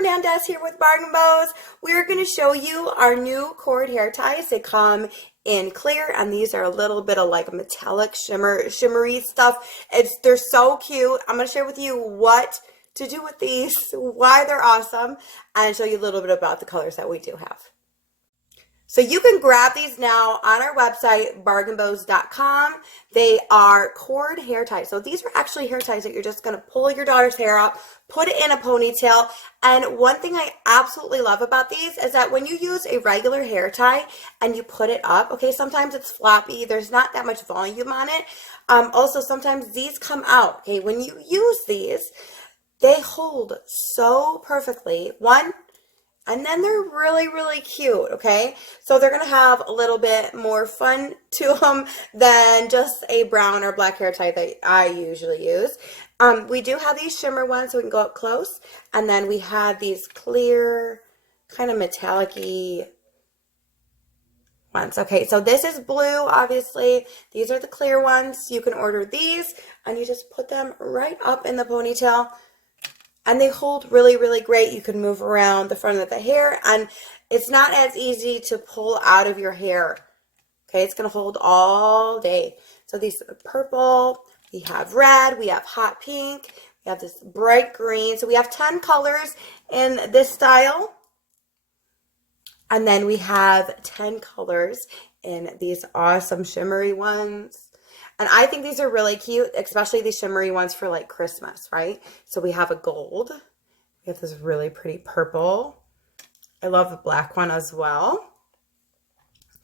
Hernandez here with Bargain Bows. We're going to show you our new cord hair ties. They come in clear, and these are a little bit of like metallic shimmery stuff. They're so cute. I'm going to share with you what to do with these, why they're awesome, and show you a little bit about the colors that we do have. So you can grab these now on our website, bargainbows.com. They are cord hair ties. So these are actually hair ties that you're just going to pull your daughter's hair up, put it in a ponytail. And one thing I absolutely love about these is that when you use a regular hair tie and you put it up, okay, sometimes it's floppy. There's not that much volume on it. Also, sometimes these come out, okay? When you use these, they hold so perfectly. And then they're really, really cute, okay? So they're going to have a little bit more fun to them than just a brown or black hair tie that I usually use. We do have these shimmer ones so we can go up close. And then we have these clear, kind of metallic-y ones. Okay, so this is blue, obviously. These are the clear ones. You can order these, and you just put them right up in the ponytail. And they hold really, really great. You can move around the front of the hair, and it's not as easy to pull out of your hair. Okay, it's going to hold all day. So these are purple, we have red, we have hot pink, we have this bright green. So we have 10 colors in this style. And then we have 10 colors in these awesome shimmery ones. And I think these are really cute, especially these shimmery ones for like Christmas, right? So we have a gold. We have this really pretty purple. I love the black one as well.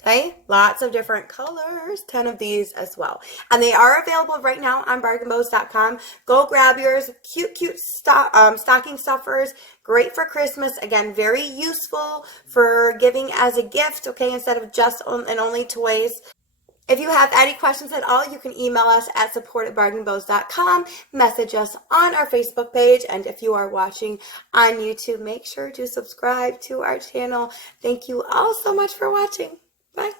Okay, lots of different colors, 10 of these as well. And they are available right now on bargainbows.com. Go grab yours. Cute, cute stocking stuffers. Great for Christmas. Again, very useful for giving as a gift, okay, instead of just and only toys. If you have any questions at all, you can email us at support@bargainbows.com, message us on our Facebook page, and if you are watching on YouTube, make sure to subscribe to our channel. Thank you all so much for watching. Bye.